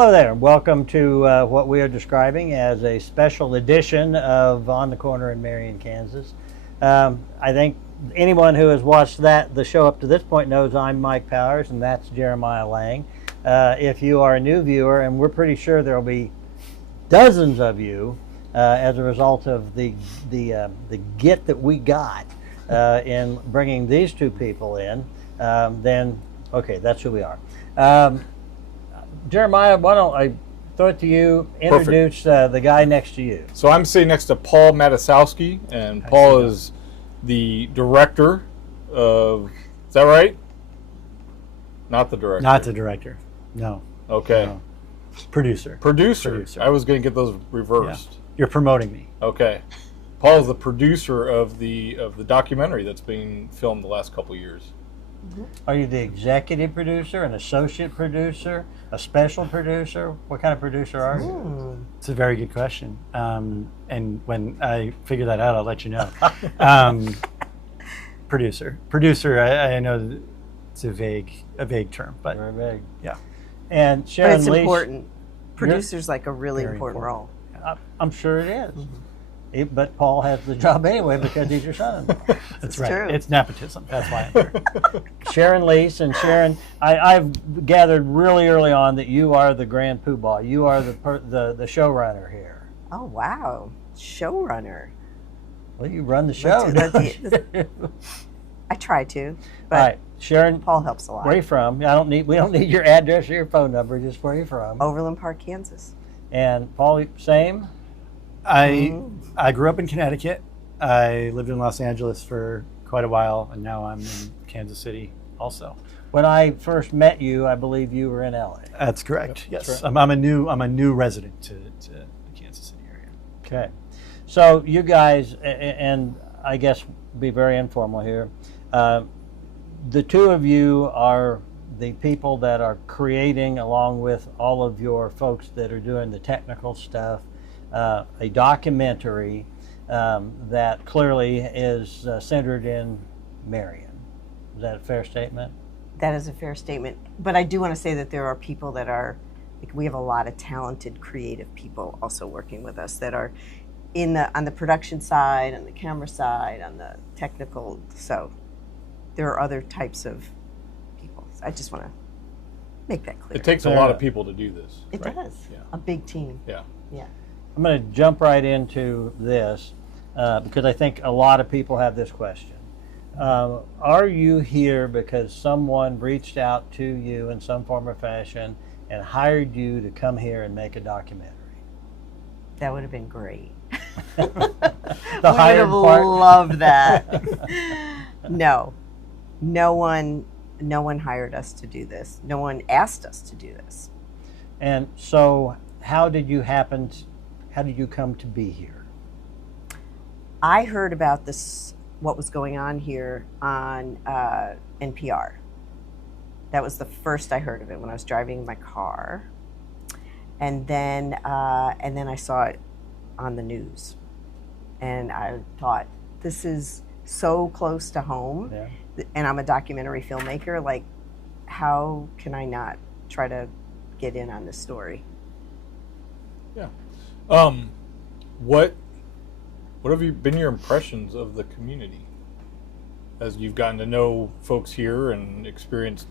Hello there, and welcome to what we are describing as a special edition of On the Corner in Marion, Kansas. I think anyone who has watched the show up to this point knows I'm Mike Powers, and that's Jeremiah Lang. If you are a new viewer, and we're pretty sure there will be dozens of you as a result of the get that we got in bringing these two people in, then okay, that's who we are. Jeremiah, why don't I throw it to you, introduce the guy next to you. So I'm sitting next to Paul Matusowski, and Paul is the director of, is that right? Not the director. Not the director, no. Okay. No. Producer. I was going to get those reversed. Yeah. You're promoting me. Okay. Paul is the producer of the documentary that's being filmed the last couple of years. Mm-hmm. Are you the executive producer, an associate producer, a special producer? What kind of producer are you? It's a very good question. And when I figure that out, I'll let you know. Producer. I know it's a vague term, but very vague. Yeah. And Sharon, but it's Lease, important. Producer's like a really important role. I'm sure it is. Mm-hmm. But Paul has the job anyway because he's your son-in-law. That's right. True. It's nepotism. That's why I'm here. Sharon Lease, and Sharon, I've gathered really early on that you are the grand poobah. You are the showrunner here. Oh wow, showrunner. Well, you run the show. I try to, but all right, Sharon. Paul helps a lot. Where are you from? We don't need your address or your phone number. Just where are you from? Overland Park, Kansas. And Paul, same. I grew up in Connecticut. I lived in Los Angeles for quite a while, and now I'm in Kansas City also. When I first met you, I believe you were in LA. That's correct. Yes, that's right. I'm a new resident to the Kansas City area. Okay, so you guys, and I guess be very informal here. The two of you are the people that are creating, along with all of your folks that are doing the technical stuff, a documentary that clearly is centered in Marion. Is that a fair statement? That is a fair statement. But I do want to say that there are people that are, we have a lot of talented, creative people also working with us that are on the production side, on the camera side, on the technical. So there are other types of people. I just want to make that clear. It takes a lot of people to do this. It does. Yeah. A big team. Yeah. Yeah. I'm going to jump right into this because I think a lot of people have this question. Are you here because someone reached out to you in some form or fashion and hired you to come here and make a documentary? That would have been great. The we would hired have part? loved that. No one hired us to do this. No one asked us to do this. And so how did you come to be here? I heard about this, what was going on here on NPR. That was the first I heard of it when I was driving my car. And then I saw it on the news. And I thought, this is so close to home. Yeah. And I'm a documentary filmmaker. Like, how can I not try to get in on this story? Yeah. What have been your impressions of the community as you've gotten to know folks here and experienced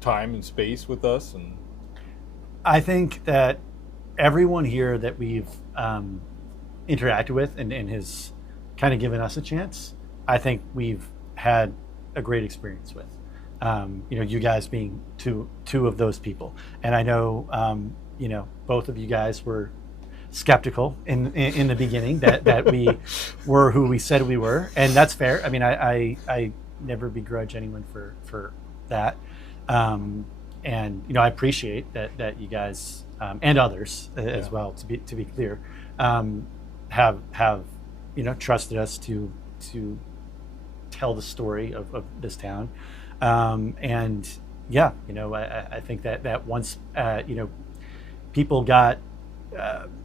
time and space with us? And I think that everyone here that we've interacted with and has kind of given us a chance, I think we've had a great experience with. You guys being two of those people, and I know both of you guys were skeptical in the beginning that we were who we said we were, and that's fair. I mean, I never begrudge anyone for that, and I appreciate that you guys and others as well. To be clear, have trusted us to tell the story of this town, and yeah, I think that once people got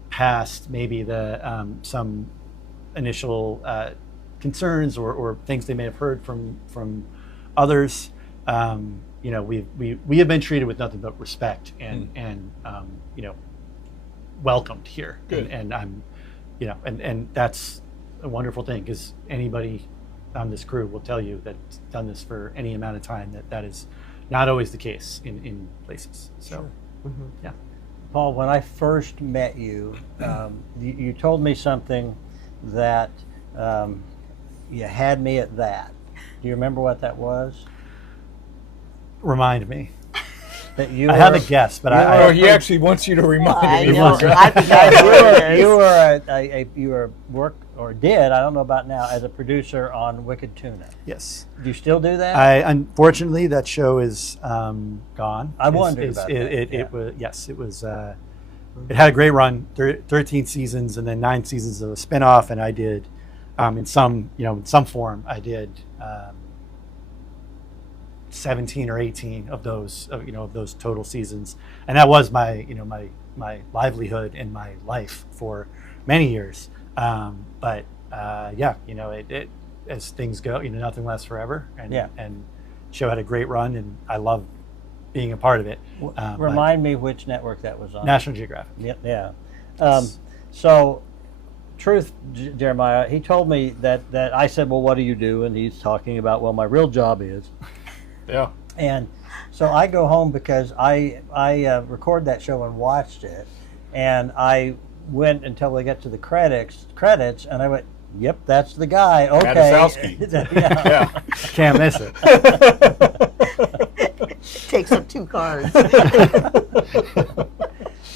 past maybe the some initial concerns or things they may have heard from others, we have been treated with nothing but respect and welcomed here. Good. And I'm, and that's a wonderful thing, because anybody on this crew will tell you that's done this for any amount of time that is not always the case in places. So, yeah. Paul, when I first met you, you told me something that you had me at that. Do you remember what that was? Remind me. That you I have a guess, but he actually wants you to remind I him. know. I think I know what it is. you were work or did, I don't know about now, as a producer on Wicked Tuna. yes. Do you still do that? Unfortunately, that show is gone. I wondered about that. It was, yes, it was. It had a great run, 13 seasons, and then 9 seasons of a spinoff. And I did, in some form, I did 17 or 18 of those, of those total seasons, and that was my livelihood and my life for many years. But it as things go, nothing lasts forever, and show had a great run, and I love being a part of it. Remind me which network that was on. National Geographic. Yeah. So, truth, Jeremiah, he told me that I said, well, what do you do? And he's talking about, well, my real job is. Yeah. And so I go home because I record that show and watched it, and I went until we got to the credits, and I went, yep, that's the guy. Okay. Madisowski. Yeah. Can't miss it. Takes up 2 cards.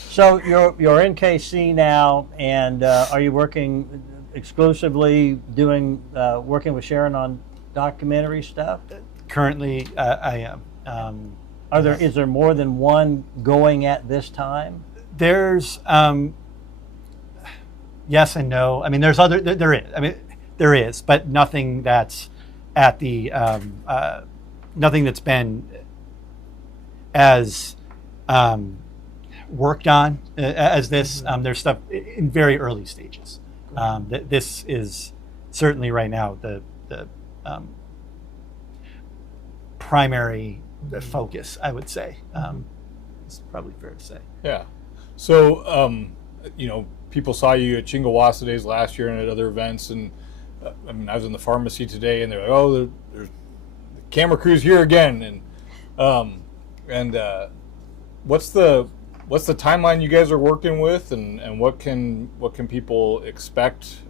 So you're in KC now, and are you working exclusively working with Sharon on documentary stuff? Currently, I am. Is there more than one going at this time? There's yes and no. I mean, there's other. There is. I mean, there is, but nothing that's at the nothing that's been as worked on as this. There's stuff in very early stages. This is certainly right now the primary focus, I would say. It's probably fair to say. Yeah. So, people saw you at Chingawassa Days last year and at other events, and I was in the pharmacy today, and they're like, "Oh, there's the camera crew's here again," and what's the timeline you guys are working with, and what can people expect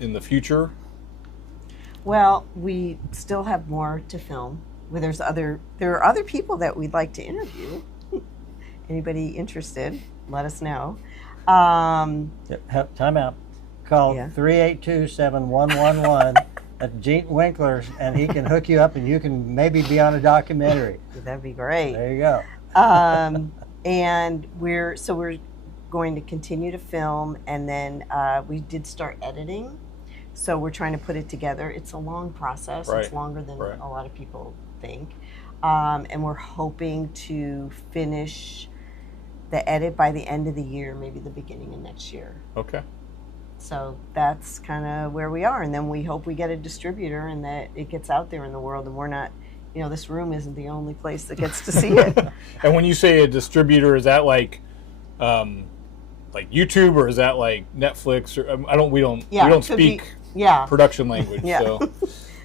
in the future? Well, we still have more to film. There are other people that we'd like to interview. Anybody interested, let us know. Time out. Call 382-7111 at Gene Winkler's, and he can hook you up, and you can maybe be on a documentary. That'd be great. There you go. And we're going to continue to film, and then we did start editing. So we're trying to put it together. It's a long process. Right. It's longer than a lot of people think. And we're hoping to finish the edit by the end of the year, maybe the beginning of next year. Okay. So that's kind of where we are. And then we hope we get a distributor and that it gets out there in the world, and we're not, this room isn't the only place that gets to see it. And when you say a distributor, is that like YouTube, or is that like Netflix? Or we don't speak production language. Yeah. So.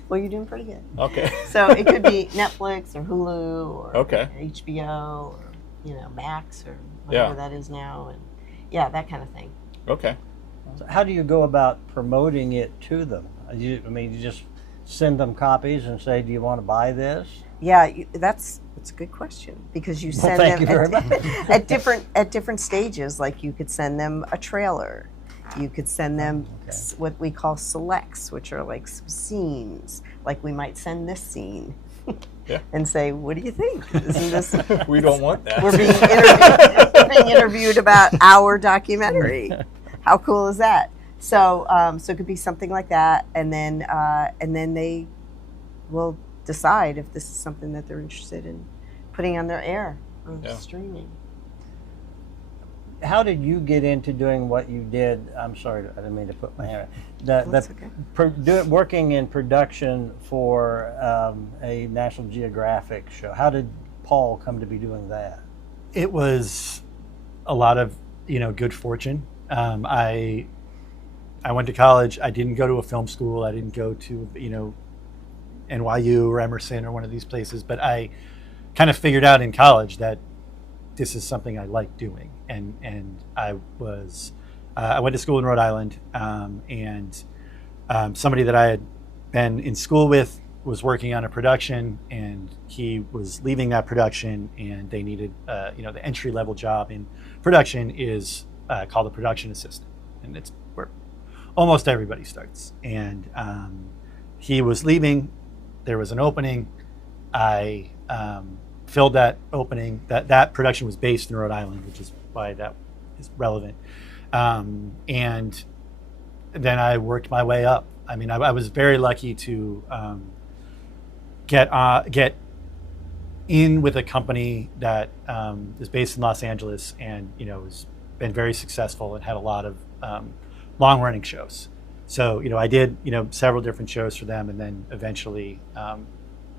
Well, you're doing pretty good. Okay. So it could be Netflix or Hulu or HBO or Max or whatever that is now, and that kind of thing. Okay. So how do you go about promoting it to them? You just send them copies and say, "Do you want to buy this?" Yeah, that's a good question, because you send them at different stages. Like you could send them a trailer. You could send them what we call selects, which are like some scenes. Like we might send this scene and say, "What do you think? Isn't this?" We don't want that. We're being interviewed about our documentary. How cool is that? So it could be something like that, and then they will decide if this is something that they're interested in putting on their air or streaming. how did you get into doing what you did? I'm sorry, I didn't mean to put my hand. That's okay. Working in production for a National Geographic show. How did Paul come to be doing that? It was a lot of good fortune. I went to college. I didn't go to a film school. I didn't go to NYU or Emerson or one of these places. But I kind of figured out in college that this is something I like doing, and I went to school in Rhode Island, and somebody that I had been in school with was working on a production, and he was leaving that production, and they needed the entry level job in production is called a production assistant, and it's where almost everybody starts. And he was leaving. There was an opening. I filled that opening. That production was based in Rhode Island, which is why that is relevant. And then I worked my way up. I mean, I was very lucky to get in with a company that is based in Los Angeles, and has been very successful and had a lot of long-running shows. So I did several different shows for them, and then eventually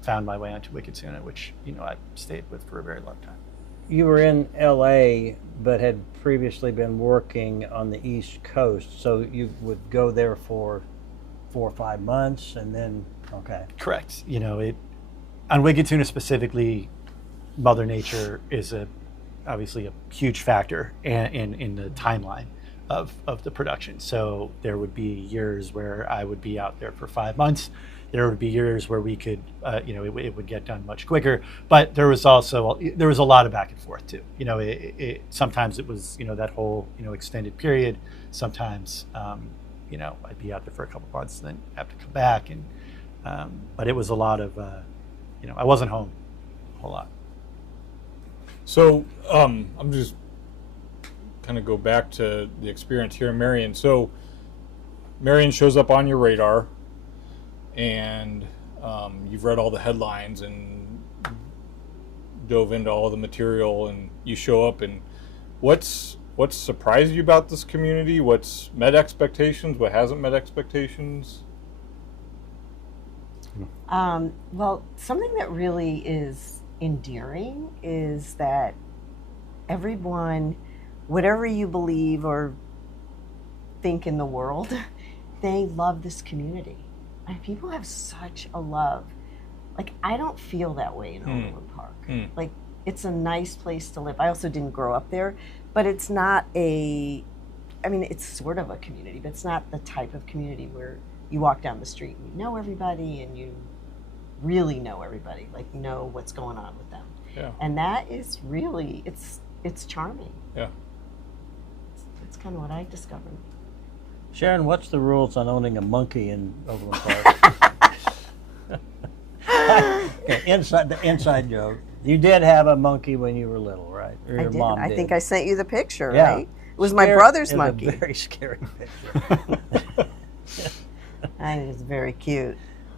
found my way onto Wicked Tuna, which I stayed with for a very long time. You were in LA, but had previously been working on the East Coast, so you would go there for 4 or 5 months, and then okay. Correct. On Wicked Tuna specifically, Mother Nature is obviously a huge factor in the timeline of the production. So there would be years where I would be out there for 5 months. There would be years where we could, it would get done much quicker. But there was a lot of back and forth too. Sometimes it was that whole extended period. Sometimes I'd be out there for a couple months and then have to come back. And but it was a lot of I wasn't home a whole lot. So I'm just kind of go back to the experience here in Marion. So Marion shows up on your radar, and you've read all the headlines and dove into all the material, and you show up, and what's surprised you about this community? What's met expectations? What hasn't met expectations? Well, something that really is endearing is that everyone, whatever you believe or think in the world, they love this community. And people have such a love. Like, I don't feel that way in Overland Park. Like, it's a nice place to live. I also didn't grow up there, but it's not it's sort of a community, but it's not the type of community where you walk down the street and you know everybody and you really know everybody, like know what's going on with them. Yeah. And that is really, it's charming. Yeah. It's kind of what I discovered. Sharon, what's the rules on owning a monkey in Overland Park? Okay, inside joke. You did have a monkey when you were little, right? Or I your did. mom I did. think I sent you the picture, Yeah. right? It was my brother's monkey. It's a very scary picture. I think it's very cute.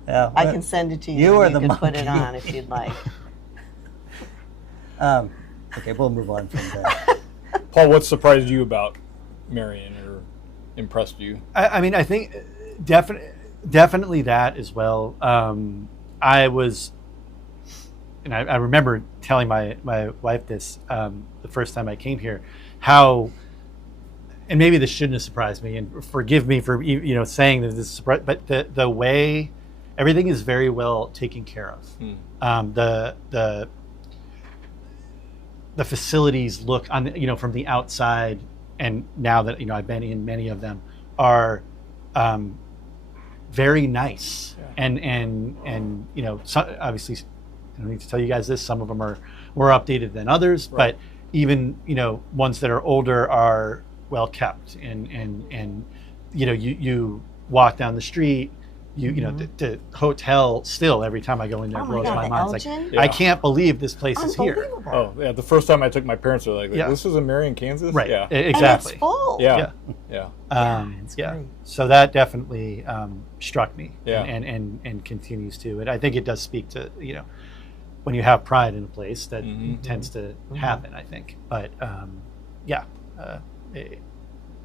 Yeah, I can send it to you. You are and the you can put monkey. it on if you'd like. Okay, we'll move on from that. Paul, what surprised you about Marion or impressed you? I think definitely that as well. I was, and I remember telling my wife this the first time I came here, how, and maybe this shouldn't have surprised me, and forgive me for saying that this is surprised, but the way everything is very well taken care of. The facilities look on from the outside, and now that I've been in many of them, are very nice. Yeah. And so obviously I don't need to tell you guys this, some of them are more updated than others, right. But even ones that are older are well kept, and you walk down the street, the hotel still, every time I go in there, blows my mind. It's like, I can't believe this place is here. Oh yeah, the first time I took my parents, were like, this is in Marion, Kansas? Right. Yeah. Exactly. And it's full. Yeah. It's great. So that definitely struck me. Yeah. And continues to. And I think it does speak to when you have pride in a place, that tends to happen, I think. But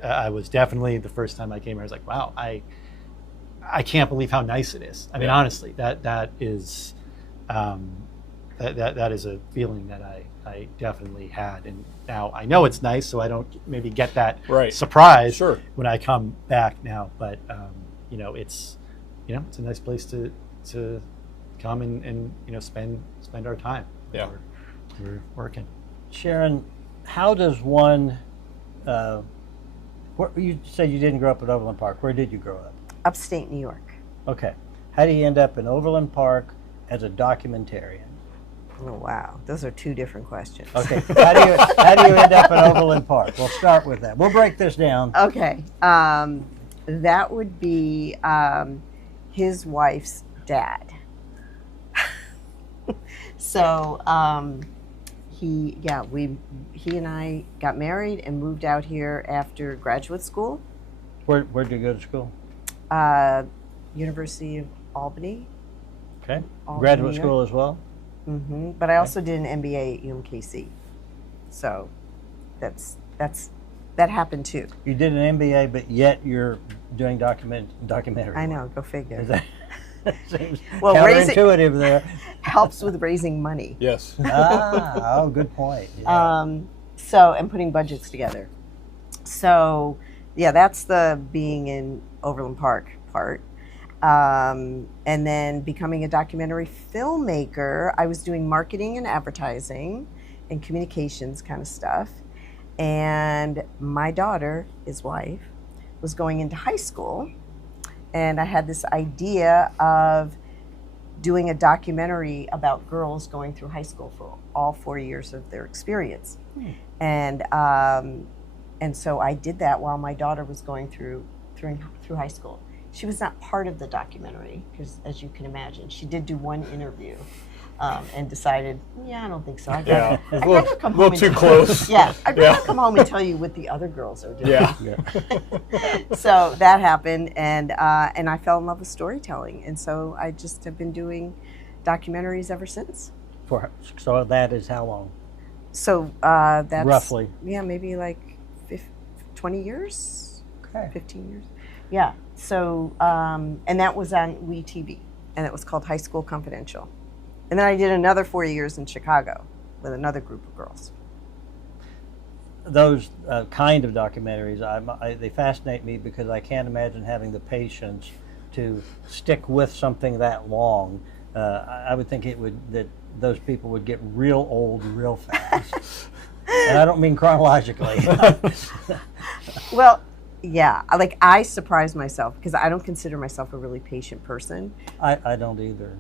I was definitely, the first time I came here, I was like, wow, I can't believe how nice it is. I mean, honestly, that is that is a feeling that I definitely had, and now I know it's nice, so I don't maybe get that surprise when I come back now. But it's it's a nice place to come and spend our time. Yeah, we're working. Sharon, how does one? You said you didn't grow up in Overland Park. Where did you grow up? Upstate New York. Okay. How do you end up in Overland Park as a documentarian? Oh wow, those are two different questions. Okay. How do you end up in Overland Park? We'll start with that. We'll break this down. Okay. That would be his wife's dad. So he and I got married and moved out here after graduate school. Where'd you go to school? University of Albany. Okay. Albany, Graduate New school as well? Mm-hmm. But I also did an MBA at UMKC. So that happened too. You did an MBA, but yet you're doing documentary. I know, go figure. Seems well, counterintuitive there. Helps with raising money. Yes. Good point. Yeah. And putting budgets together. So, yeah, that's the being in Overland Park part. And then becoming a documentary filmmaker, I was doing marketing and advertising and communications kind of stuff. And my daughter, his wife, was going into high school. And I had this idea of doing a documentary about girls going through high school for all 4 years of their experience. And so I did that while my daughter was going through high school. She was not part of the documentary because, as you can imagine, she did do one interview and decided, I don't think so. I'd rather come home. A little too close. I'd rather come home and tell you what the other girls are doing. So that happened, and I fell in love with storytelling, and so I just have been doing documentaries ever since. So that is how long? So that's roughly. Yeah, maybe like 20 years. Okay. 15 years. Yeah. So and that was on WeTV, and it was called High School Confidential. And then I did another 4 years in Chicago with another group of girls. Those kind of documentaries, they fascinate me because I can't imagine having the patience to stick with something that long. I would think that those people would get real old real fast. And I don't mean chronologically. Well, yeah, like I surprise myself because I don't consider myself a really patient person. I don't either.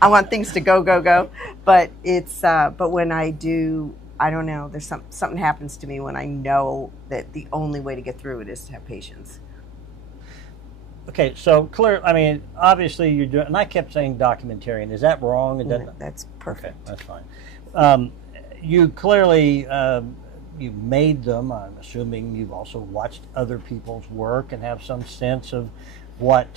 I want things to go, but it's but when I do, I don't know. There's something happens to me when I know that the only way to get through it is to have patience. Okay, so clear. I mean, obviously you're doing, and I kept saying documentarian. Is that wrong? That's perfect. Okay, that's fine. You clearly. You made them. I'm assuming you've also watched other people's work and have some sense of what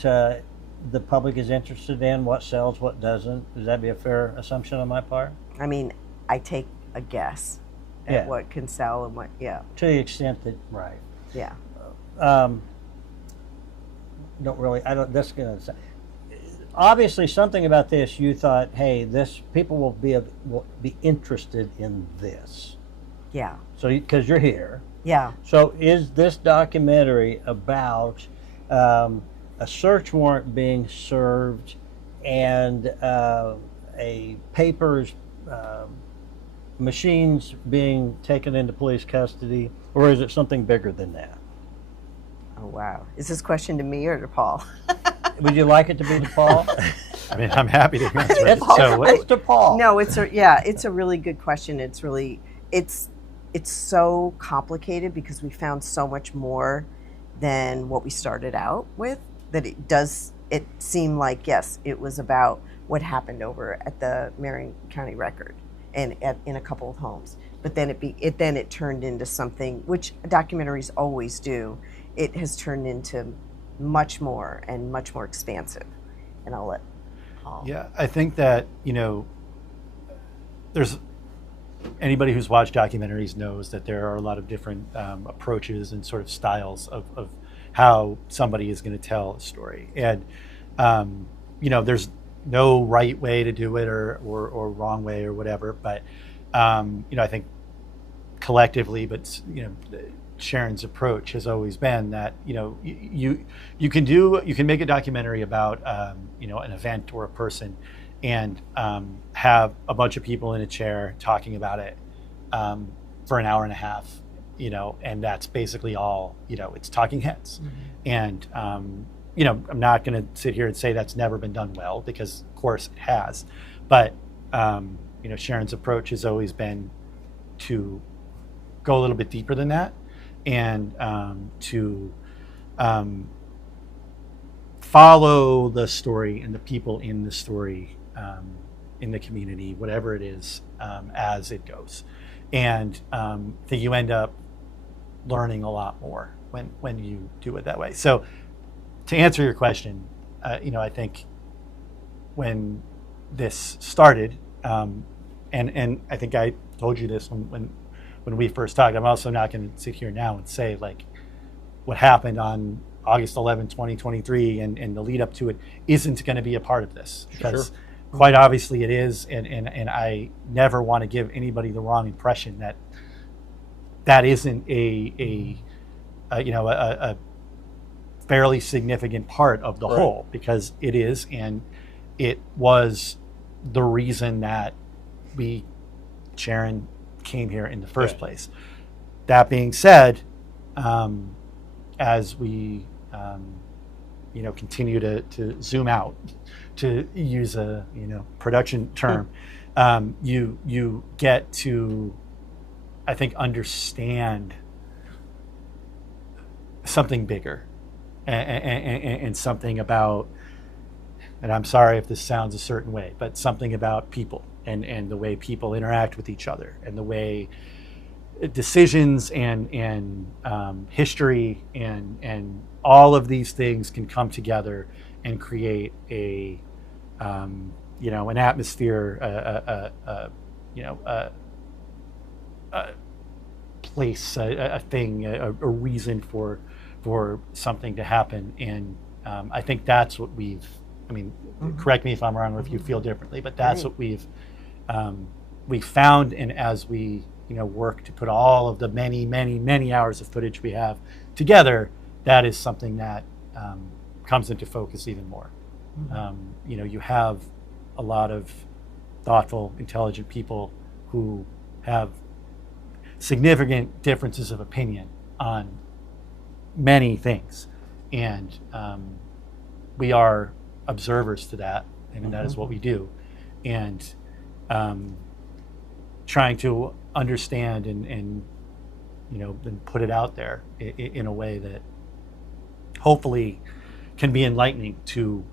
the public is interested in, what sells, what doesn't. Would that be a fair assumption on my part? I mean, I take a guess at what can sell and what, To the extent that, right. Yeah. That's going to obviously something about this you thought, hey, people will be interested in this. Yeah. So, because you're here. Yeah. So, is this documentary about a search warrant being served and a papers, machines being taken into police custody, or is it something bigger than that? Oh, wow. Is this question to me or to Paul? Would you like it to be to Paul? I mean, I'm happy to answer it. It's to Paul. No, it's a really good question. It's so complicated because we found so much more than what we started out with that it seemed like, yes, it was about what happened over at the Marion County Record and in a couple of homes. But then it turned into something, which documentaries always do. It has turned into much more and much more expansive. And I'll let Paul. Yeah, I think that, there's anybody who's watched documentaries knows that there are a lot of different approaches and sort of styles of how somebody is going to tell a story. And, there's no right way to do it or wrong way or whatever. But, I think collectively, but, Sharon's approach has always been that, you can make a documentary about, an event or a person and have a bunch of people in a chair talking about it for an hour and a half, and that's basically all, it's talking heads. And, I'm not going to sit here and say that's never been done well, because of course it has. But, Sharon's approach has always been to go a little bit deeper than that and to follow the story and the people in the story in the community, whatever it is, as it goes. And I think you end up learning a lot more when you do it that way. So to answer your question, I think when this started, and I think I told you this when we first talked, I'm also not going to sit here now and say like what happened on August 11, 2023 and the lead up to it isn't going to be a part of this, because quite obviously it is. And I never want to give anybody the wrong impression that isn't a fairly significant part of the whole, because it is, and it was the reason that Sharon came here in the first place. That being said, as we continue to zoom out, to use a production term, you get to, I think, understand something bigger and something about, and I'm sorry if this sounds a certain way, but something about people and the way people interact with each other, and the way decisions and history and all of these things can come together and create an atmosphere, a place, a thing, a reason for something to happen. And I think that's what correct me if I'm wrong or if you feel differently, but that's what we found. And as we work to put all of the many, many, many hours of footage we have together, that is something that comes into focus even more. You have a lot of thoughtful, intelligent people who have significant differences of opinion on many things, and we are observers to that, and that is what we do. And trying to understand and then put it out there in a way that hopefully can be enlightening to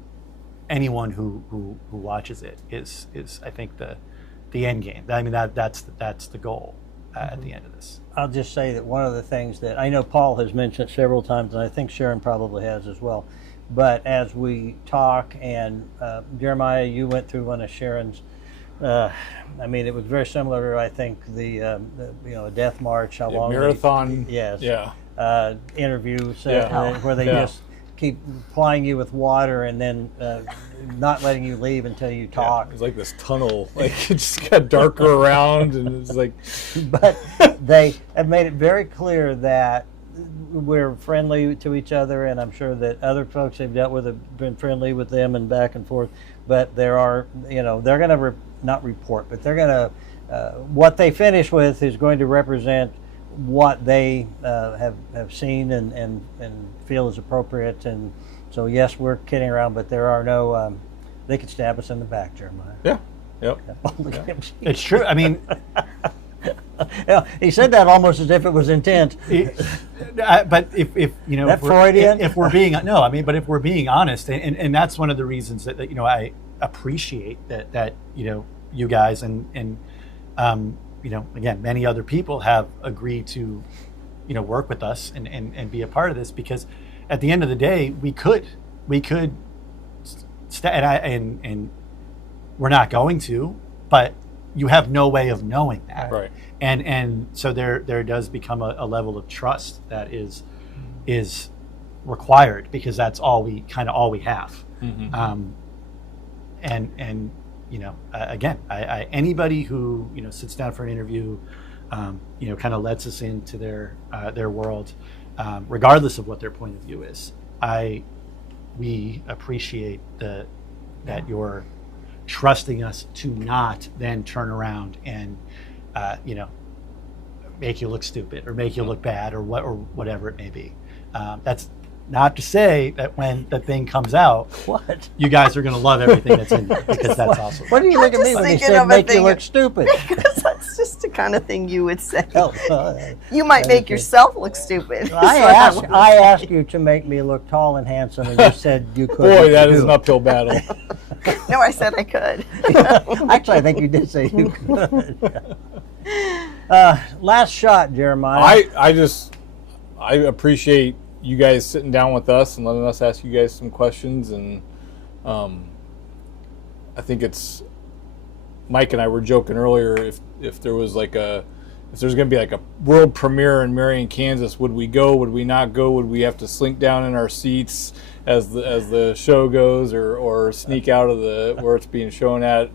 anyone who watches it is I think the end game. I mean, that's the goal at the end of this. I'll just say that one of the things that I know Paul has mentioned several times, and I think Sharon probably has as well, but as we talk, and Jeremiah, you went through one of Sharon's, it was very similar to, I think, the death march, how long marathon. Interviews where they just keep plying you with water and then not letting you leave until you talk. It's like this tunnel, like it just got darker around, and it's like. But they have made it very clear that we're friendly to each other, and I'm sure that other folks they've dealt with have been friendly with them and back and forth. But there are, they're going to not report, but they're going to what they finish with is going to represent what they have seen and feel is appropriate. And so, yes, we're kidding around, but there are no. They could stab us in the back, Jeremiah. Yeah. Yep. It's true. I mean. He said that almost as if it was intent. But if that Freudian. If we're being but if we're being honest, and that's one of the reasons that I appreciate that you guys and again, many other people have agreed to work with us and be a part of this, because at the end of the day we could and we're not going to, but you have no way of knowing that. Right. And so there does become a level of trust that is required, because that's all we have. Mm-hmm. And again, I anybody who sits down for an interview, kind of lets us into their world, regardless of what their point of view is. We appreciate that you're trusting us to not then turn around and make you look stupid or make you look bad or whatever it may be. That's not to say that when the thing comes out, What? you guys are going to love everything that's in there, because that's awesome. What do you look at me just when you thinking said of a make you thing- look stupid? Because that's just the kind of thing you would say. Oh, You might make okay. yourself look stupid. I asked you to make me look tall and handsome, and you said you couldn't. Boy, that is do an uphill battle. No, I said I could. it. Actually, I think you did say you could. Last shot, Jeremiah. I appreciate you guys sitting down with us and letting us ask you guys some questions, and I think it's Mike and I were joking earlier, if there was if there's going to be like a world premiere in Marion, Kansas, would we go? Would we not go? Would we have to slink down in our seats as the show goes, or sneak out of where it's being shown at?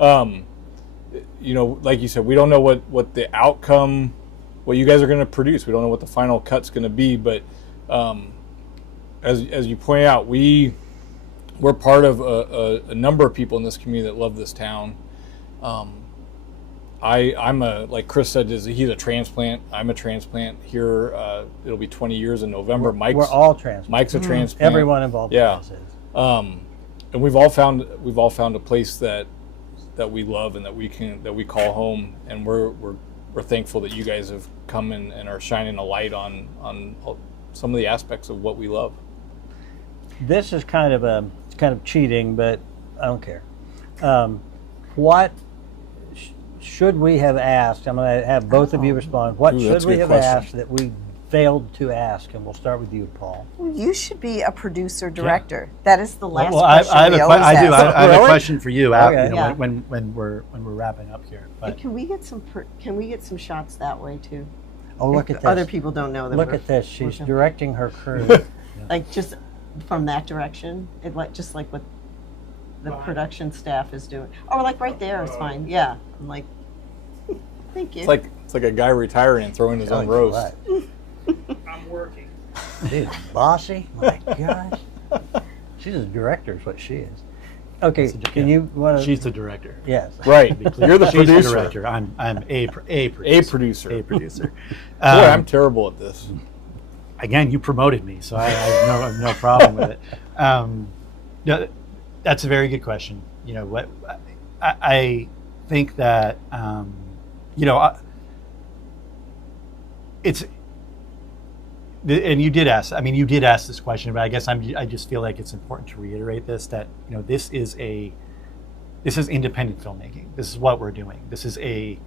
Like you said, we don't know what the outcome, what you guys are going to produce. We don't know what the final cut's going to be, but as you point out, we're part of a number of people in this community that love this town. I'm like Chris said, he's a transplant. I'm a transplant here. It'll be 20 years in November. We're all transplants. Mike's a transplant. Everyone involved. Yeah. In this is. And we've all found a place that we love and that we call home, and we're thankful that you guys have come and are shining a light on some of the aspects of what we love. This is kind of cheating, but I don't care. What should we have asked? I'm going to have both of you respond. What should that's a we good have question. asked that we failed to ask? And we'll start with you, Paul. You should be a producer director. That is the last Well, question I have we a always I do. ask. I have a Really? question for you. Okay. Yeah. When we're wrapping up here. But Can we get some shots that way too? Oh, look at this. Other people don't know that. Look we're- at this. She's we're- directing her crew. like just from that direction, just like what the production staff is doing. Oh, like right there is fine. Yeah, I'm like, thank you. It's like a guy retiring and throwing his own Tell you roast. what. I'm working. Dude, bossy. My gosh. She's a director is what she is. Okay, can you want to? she's the director. Yes. Right. You're the She's producer. the director. I'm a producer. A producer. A producer. Boy, I'm terrible at this. Again, you promoted me, so I have no problem with it. No, that's a very good question. What I think that it's. And you did ask. I mean, you did ask this question, but I guess I just feel like it's important to reiterate this, that this is independent filmmaking. This is what we're doing. This is a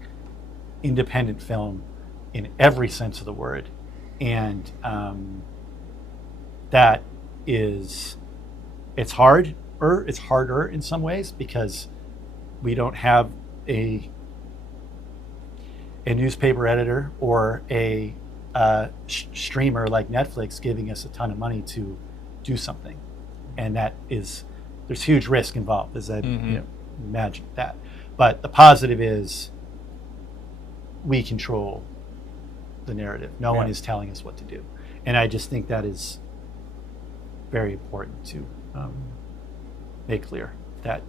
independent film in every sense of the word, and that is, it's harder in some ways because we don't have a newspaper editor or a streamer like Netflix giving us a ton of money to do something, and there's huge risk involved, as I imagine that. But the positive is we control the narrative. No one is telling us what to do, and I just think that is very important to make clear that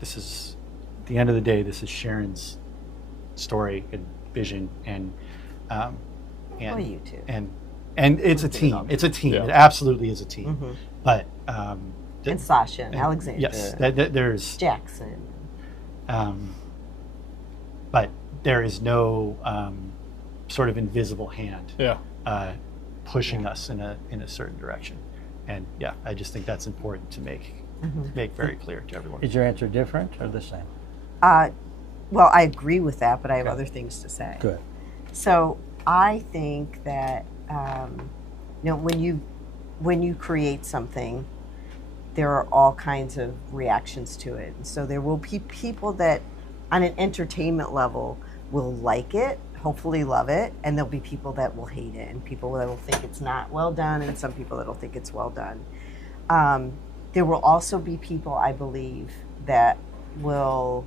this is, at the end of the day, this is Sharon's story and vision, and Well, you too. and it's a team. It's a team. Yeah. It absolutely is a team. Mhm. But And Sasha and Alexander. yes, there's Jackson. but there is no sort of invisible hand Yeah. pushing us in a certain direction. And yeah, I just think that's important to make very clear to everyone. Is your answer different or the same? Well, I agree with that, but I have other things to say. Good. So I think that when you create something, there are all kinds of reactions to it. And so there will be people that on an entertainment level will like it, hopefully love it, and there'll be people that will hate it, and people that will think it's not well done, and some people that will think it's well done. There will also be people, I believe, that will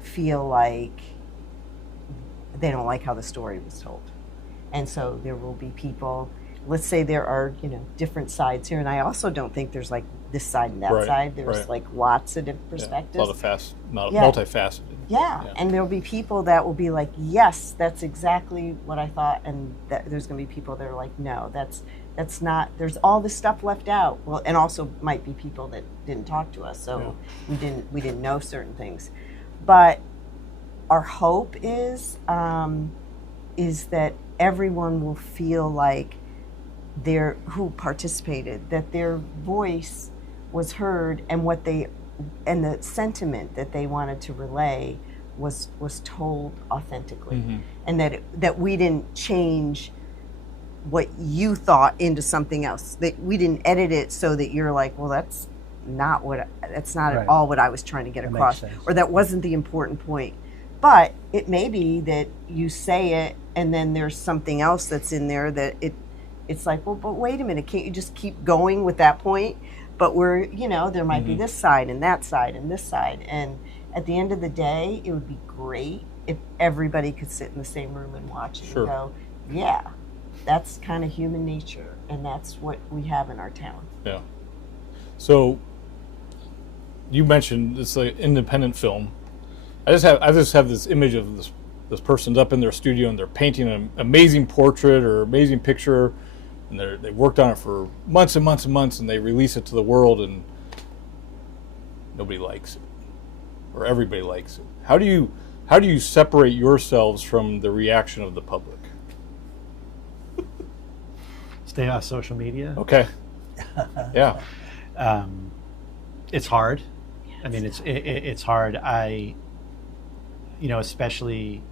feel like they don't like how the story was told. And so there will be people, let's say there are, different sides here, and I also don't think there's like this side and that Right, side. There's right. like lots of different A perspectives. lot of Yeah. multifaceted. Yeah, and there'll be people that will be like, yes, that's exactly what I thought, and there's going to be people that are like, no, that's not. There's all this stuff left out. Well, and also might be people that didn't talk to us, so we didn't know certain things. But our hope is that everyone will feel like who participated, that their voice was heard, and the sentiment that they wanted to relay was told authentically, and that we didn't change what you thought into something else. That we didn't edit it so that you're like, well, that's not Right. at all what I was trying to get That across, makes sense. or that wasn't the important point. But it may be that you say it, and then there's something else that's in there that it's like, well, but wait a minute, can't you just keep going with that point? But there might be this side and that side and this side. And at the end of the day, it would be great if everybody could sit in the same room and watch it Sure. and go, yeah, that's kind of human nature. And that's what we have in our town. Yeah. So you mentioned it's an independent film. I just have this image of this person's up in their studio and they're painting an amazing portrait or amazing picture, and they've worked on it for months and months and months, and they release it to the world, and nobody likes it, or everybody likes it. How do you separate yourselves from the reaction of the public? Stay off social media. Okay. Yeah. It's hard. I mean, it's hard. Especially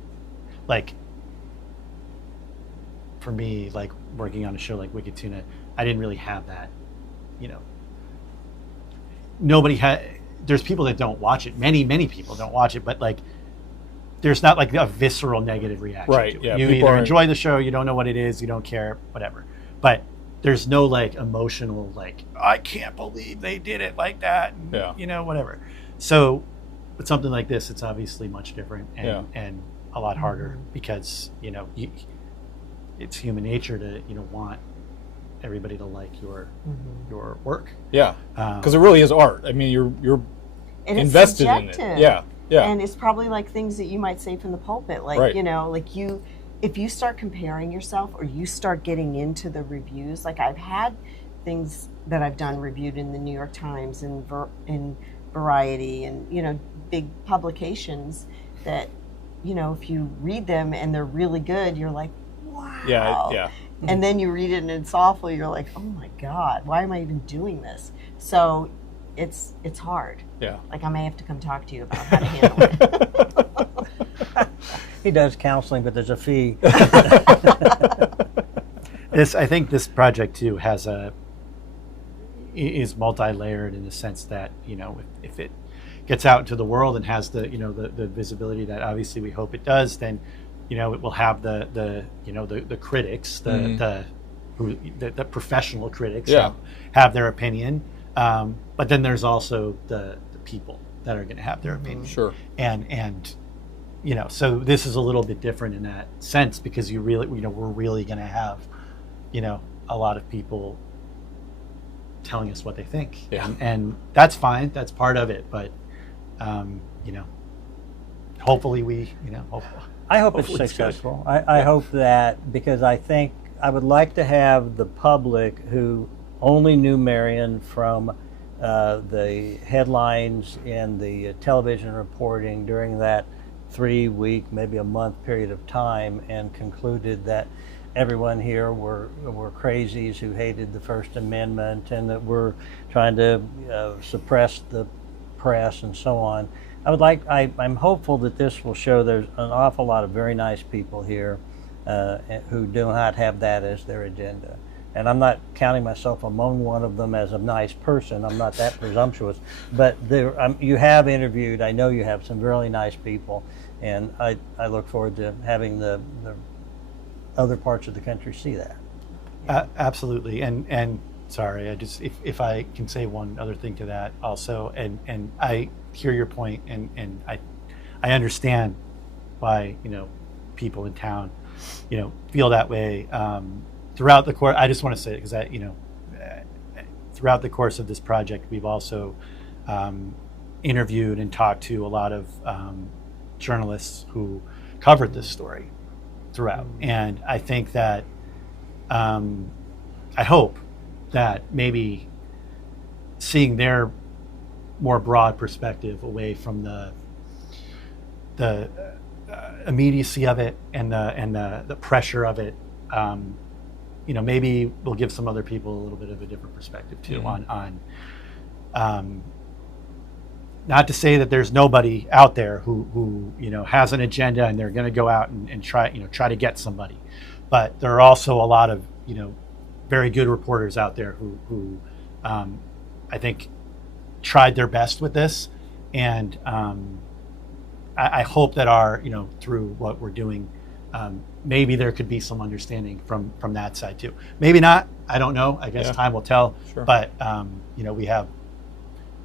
like for me, like working on a show like Wicked Tuna, I didn't really have that. Nobody had. There's people that don't watch it. Many people don't watch it, but like, there's not like a visceral negative reaction. Right, To it. yeah, You people either aren't- enjoy the show, you don't know what it is, you don't care, whatever. But there's no like emotional like, I can't believe they did it like that. And, Yeah. whatever. So, with something like this, it's obviously much different and a lot harder because it's human nature to want everybody to like your work. Yeah. Um, Because it really is art. I mean, you're And it's invested in it. subjective. Yeah. Yeah. And it's probably like things that you might say from the pulpit, like, Right. if you start comparing yourself or you start getting into the reviews, like I've had things that I've done reviewed in the New York Times and in Variety and, big publications that, if you read them and they're really good, you're like, wow. Yeah. And then you read it and it's awful. You're like, oh my God, why am I even doing this? So it's hard. Yeah. Like I may have to come talk to you about how to handle it. He does counseling, but there's a fee. I think this project too is multi-layered in the sense that if it gets out into the world and has the the visibility that obviously we hope it does, then it will have the critics, the professional critics have their opinion, but then there's also the people that are going to have their opinion. Sure. And so this is a little bit different in that sense because we're really going to have a lot of people telling us what they think. Yeah. And that's fine. That's part of it. But, hopefully I hope it's Hopefully it's good. successful. I hope that, because I think I would like to have the public who only knew Marion from the headlines and the television reporting during that 3-week, maybe a month period of time, and concluded that everyone here were crazies who hated the First Amendment and that were trying to suppress the press and so on. I'm hopeful that this will show there's an awful lot of very nice people here who do not have that as their agenda. and I'm not counting myself among one of them as a nice person. I'm not that presumptuous. But you have interviewed, I know you have some really nice people, and I look forward to having the other parts of the country see that. Absolutely. And sorry, I just, if I can say one other thing to that also, and I hear your point, and I understand why, people in town, feel that way. Throughout the course, I just want to say it because throughout the course of this project, we've also interviewed and talked to a lot of journalists who covered this story throughout. And I think that, I hope that maybe seeing their more broad perspective away from the immediacy of it and the pressure of it, maybe we'll give some other people a little bit of a different perspective too. Mm-hmm. on not to say that there's nobody out there who has an agenda and they're going to go out and try to get somebody, but there are also a lot of very good reporters out there who I think tried their best with this, and I hope that through what we're doing, maybe there could be some understanding from that side too. Maybe not. I don't know. I guess time will tell. Sure. But we have,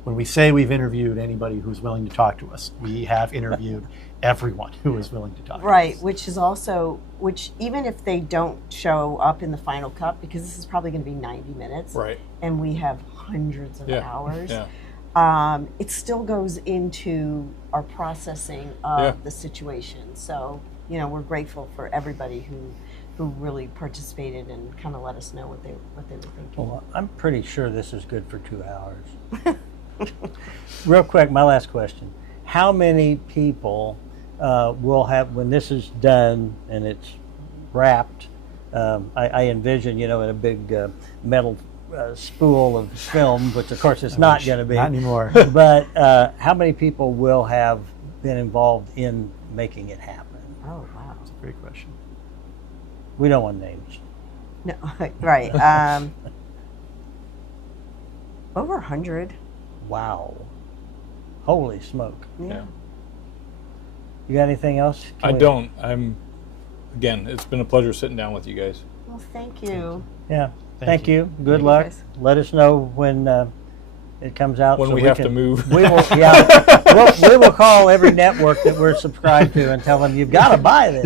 when we say we've interviewed anybody who's willing to talk to us, we have interviewed everyone who is willing to talk to us. Right, which even if they don't show up in the final cut, because this is probably going to be 90 minutes, Right. and we have hundreds of hours, Yeah. it still goes into our processing of the situation. So, we're grateful for everybody who really participated and kind of let us know what they were thinking. Well, I'm pretty sure this is good for 2 hours. Real quick, my last question. How many people will have, when this is done and it's wrapped, I envision, in a big metal spool of film, which of course it's not going to be. Not anymore. But how many people will have been involved in making it happen? Oh, wow. That's a great question. We don't want names. No, right. Over 100. Wow. Holy smoke. Yeah. You got anything else? I don't. Again, it's been a pleasure sitting down with you guys. Well, thank you. Yeah. Thank Thank you. Good Thank you, luck. guys. Let us know when it comes out. When so we have can, to move. We will. Yeah. we will call every network that we're subscribed to and tell them you've got to buy this,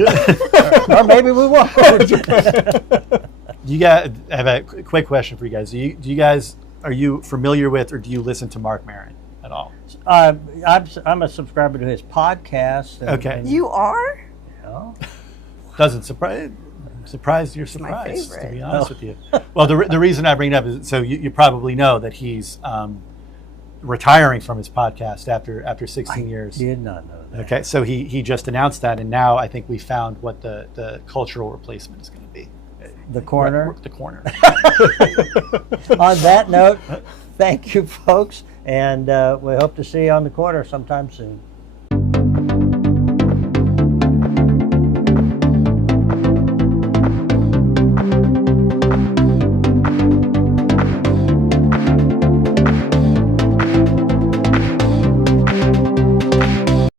or maybe we won't. Do you guys, I have a quick question for you guys. Are you familiar with, or do you listen to Mark Maron at all? I'm a subscriber to his podcast. Okay. You are? Doesn't surprise. I'm surprised you're my surprised, to favorite. be honest with you. Well, the reason I bring it up is so you probably know that he's retiring from his podcast after 16 years. Did not know that. Okay, so he just announced that, and now I think we found what the cultural replacement is going to be. The corner. The corner. On that note, thank you, folks, and we hope to see you on the corner sometime soon.